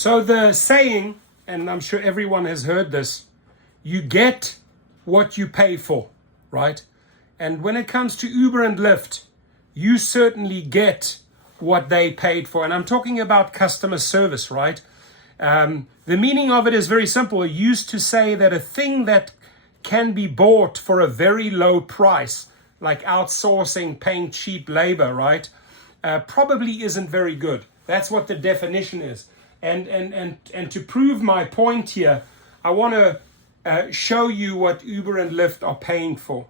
So the saying, and I'm sure everyone has heard this, you get what you pay for, right? And when it comes to Uber and Lyft, you certainly get what they paid for. And I'm talking about customer service, right? The meaning of it is very simple. It used to say that a thing that can be bought for a very low price, like outsourcing, paying cheap labor, right? Probably isn't very good. That's what the definition is. And to prove my point here, I want to show you what Uber and Lyft are paying for.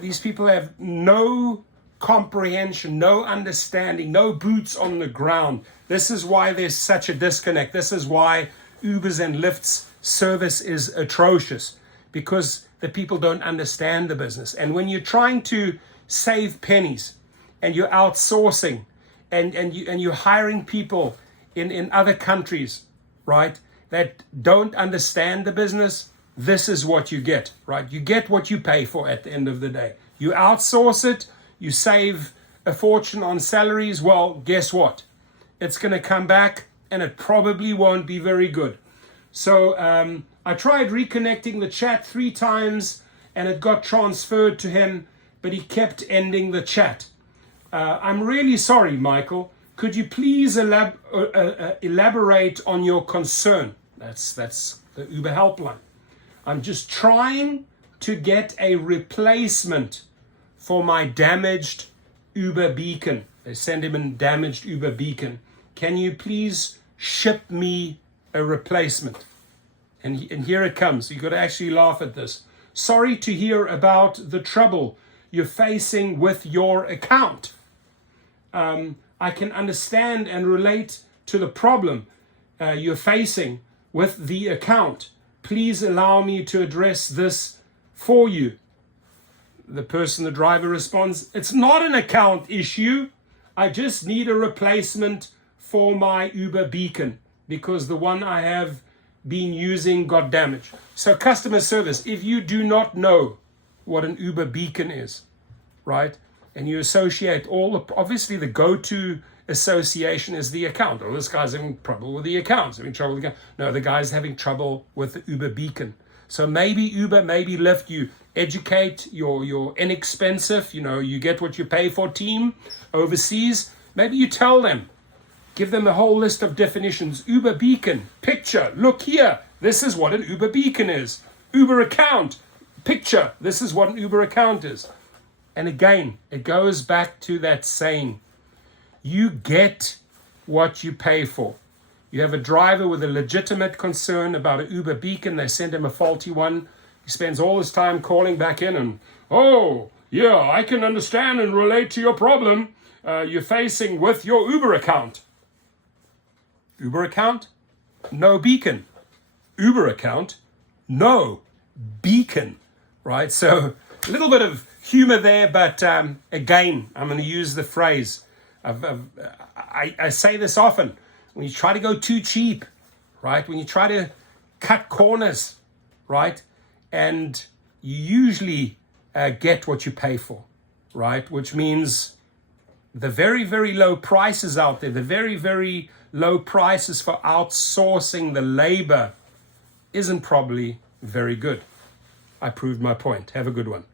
These people have no comprehension, no understanding, no boots on the ground. This is why there's such a disconnect. This is why Uber's and Lyft's service is atrocious, because the people don't understand the business. And when you're trying to save pennies and you're outsourcing and you're hiring people in other countries, right, that don't understand the business, this is what you get, right? You get what you pay for at the end of the day. You outsource it, you save a fortune on salaries. Well, guess what? It's going to come back and it probably won't be very good. So I tried reconnecting the chat 3 times and it got transferred to him, but he kept ending the chat. I'm really sorry, Michael. Could you please elaborate on your concern? That's the Uber helpline. I'm just trying to get a replacement for my damaged Uber beacon. They send him a damaged Uber beacon. Can you please ship me a replacement? And here it comes. You've got to actually laugh at this. Sorry to hear about the trouble you're facing with your account. I can understand and relate to the problem you're facing with the account. Please allow me to address this for you. The driver responds, it's not an account issue. I just need a replacement for my Uber beacon because the one I have been using got damaged. So customer service, if you do not know what an Uber beacon is, right, and you associate obviously the go-to association is the account. Oh, this guy's having trouble with the account. Having trouble with the account. No, the guy's having trouble with the Uber beacon. So maybe Uber, maybe Lyft, you educate your inexpensive, you get what you pay for team overseas. Maybe you tell them, give them a whole list of definitions. Uber beacon, picture, look here. This is what an Uber beacon is. Uber account, picture. This is what an Uber account is. And again, it goes back to that saying, you get what you pay for. You have a driver with a legitimate concern about an Uber beacon. They send him a faulty one. He spends all his time calling back in and, oh, yeah, I can understand and relate to your problem you're facing with your Uber account. Uber account? No beacon. Uber account? No beacon. Right? So a little bit of humor there, but again, I'm going to use the phrase. I say this often. When you try to go too cheap, right? When you try to cut corners, right? And you usually get what you pay for, right? Which means the very, very low prices out there, the very, very low prices for outsourcing the labor isn't probably very good. I proved my point. Have a good one.